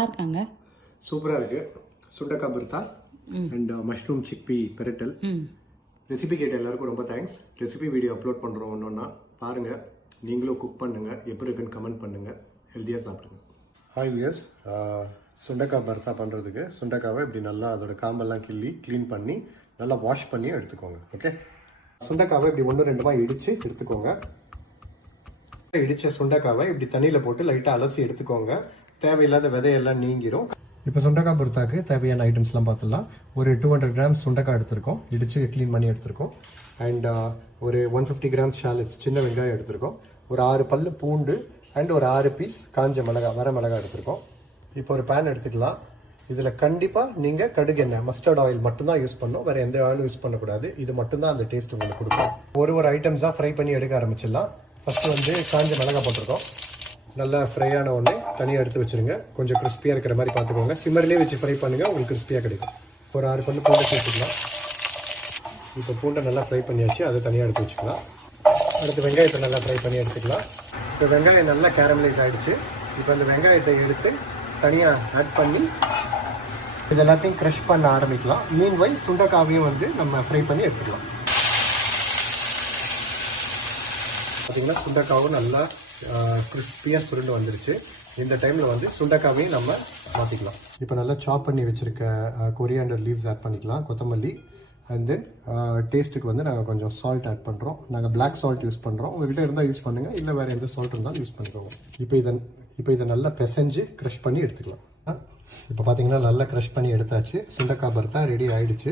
இருக்காங்க. சூப்பராக இருக்குது. சுண்டக்காய் பர்த்தா அண்ட் மஷ்ரூம் சிக்பி பெரட்டல். ரெசிபி கேட்ட எல்லாருக்கும் ரொம்ப தேங்க்ஸ். ரெசிபி வீடியோ அப்லோட் பண்ணுறோம் ஒன்றா பாருங்கள். நீங்களும் குக் பண்ணுங்கள், எப்படி இருக்குன்னு கமெண்ட் பண்ணுங்கள். ஹெல்த்தியாக சாப்பிடுங்க. ஹாய் வியர்ஸ், சுண்டக்காய் பர்த்தா பண்ணுறதுக்கு சுண்டக்காவை இப்படி நல்லா அதோட காம்பெல்லாம் கிள்ளி க்ளீன் பண்ணி நல்லா வாஷ் பண்ணி எடுத்துக்கோங்க. ஓகே, சுண்டக்காவை இப்படி 1-2 இடித்து எடுத்துக்கோங்க. இடித்த சுண்டக்காவை இப்படி தண்ணியில் போட்டு லைட்டாக அலசி எடுத்துக்கோங்க. தேவையில்லாத விதையெல்லாம் நீங்கிரும். இப்போ சுண்டக்காய் பொறுத்தாக்கு தேவையான ஐட்டம்ஸ்லாம் பார்த்துடலாம். ஒரு 200 கிராம்ஸ் சுண்டக்காய் எடுத்திருக்கோம், இடித்து க்ளீன் பண்ணி எடுத்திருக்கோம். அண்ட் ஒரு 150 கிராம்ஸ் ஷாலட்ஸ், சின்ன வெங்காயம் எடுத்திருக்கோம். ஒரு 6 பல்லு பூண்டு அண்ட் ஒரு 6 பீஸ் காஞ்ச மிளகாய், வர மிளகாய் எடுத்திருக்கோம். இப்போ ஒரு பேன் எடுத்துக்கலாம். இதில் கண்டிப்பாக நீங்கள் கடுகு எண்ணெய், மஸ்டர்ட் ஆயில் மட்டும்தான் யூஸ் பண்ணணும், வேறு எந்த ஆயிலும் யூஸ் பண்ணக்கூடாது. இது மட்டும்தான் அந்த டேஸ்ட் உங்களுக்கு கொடுக்கும். ஒரு ஐட்டம்ஸாக ஃப்ரை பண்ணி எடுக்க ஆரம்பிச்சிடலாம். ஃபஸ்ட்டு காஞ்ச மிளகாய் போட்டிருக்கோம். நல்லா ஃப்ரை ஆன உடனே தனியாக எடுத்து வச்சுருங்க. கொஞ்சம் கிறிஸ்பியாக இருக்கிற மாதிரி பார்த்துக்கோங்க. சிம்மர்லேயே வச்சு ஃப்ரை பண்ணுங்கள், உங்களுக்கு கிறிஸ்பியாக கிடைக்கும். ஒரு 6 பல்லு பூண்டை சேர்த்துக்கலாம். இப்போ பூண்டை நல்லா ஃப்ரை பண்ணியாச்சு, அதை தனியாக எடுத்து வச்சுக்கலாம். அடுத்து வெங்காயத்தை நல்லா ஃப்ரை பண்ணி எடுத்துக்கலாம். இப்போ வெங்காயம் நல்லா கேரமலைஸ் ஆகிடுச்சு. இப்போ அந்த வெங்காயத்தை எடுத்து தனியாக ஆட் பண்ணி இது எல்லாத்தையும் க்ரஷ் பண்ண ஆரம்பிக்கலாம். மீன்வைல் சுண்டக்காவையும் நம்ம ஃப்ரை பண்ணி எடுத்துக்கலாம். பார்த்தீங்கன்னா சுண்டக்காவும் நல்லா கிறிஸ்பியாக சுருண்டு வந்துருச்சு. இந்த டைமில் சுண்டக்காவையும் நம்ம மாற்றிக்கலாம். இப்போ நல்லா சாப் பண்ணி வச்சுருக்க கொரியாண்டர் லீவ்ஸ் ஆட் பண்ணிக்கலாம், கொத்தமல்லி. அண்ட் தென் டேஸ்ட்டுக்கு நாங்கள் கொஞ்சம் சால்ட் ஆட் பண்ணுறோம். நாங்கள் பிளாக் சால்ட் யூஸ் பண்ணுறோம். உங்கள்கிட்ட இருந்தால் யூஸ் பண்ணுங்கள், இல்லை வேறு எந்த சால்ட் இருந்தாலும் யூஸ் பண்ணிக்கோங்க. இப்போ இதை நல்லா பிசைஞ்சு க்ரஷ் பண்ணி எடுத்துக்கலாம். இப்போ பார்த்தீங்கன்னா நல்லா க்ரஷ் பண்ணி எடுத்தாச்சு. சுண்டக்காய் பர்த்தா ரெடி ஆகிடுச்சு.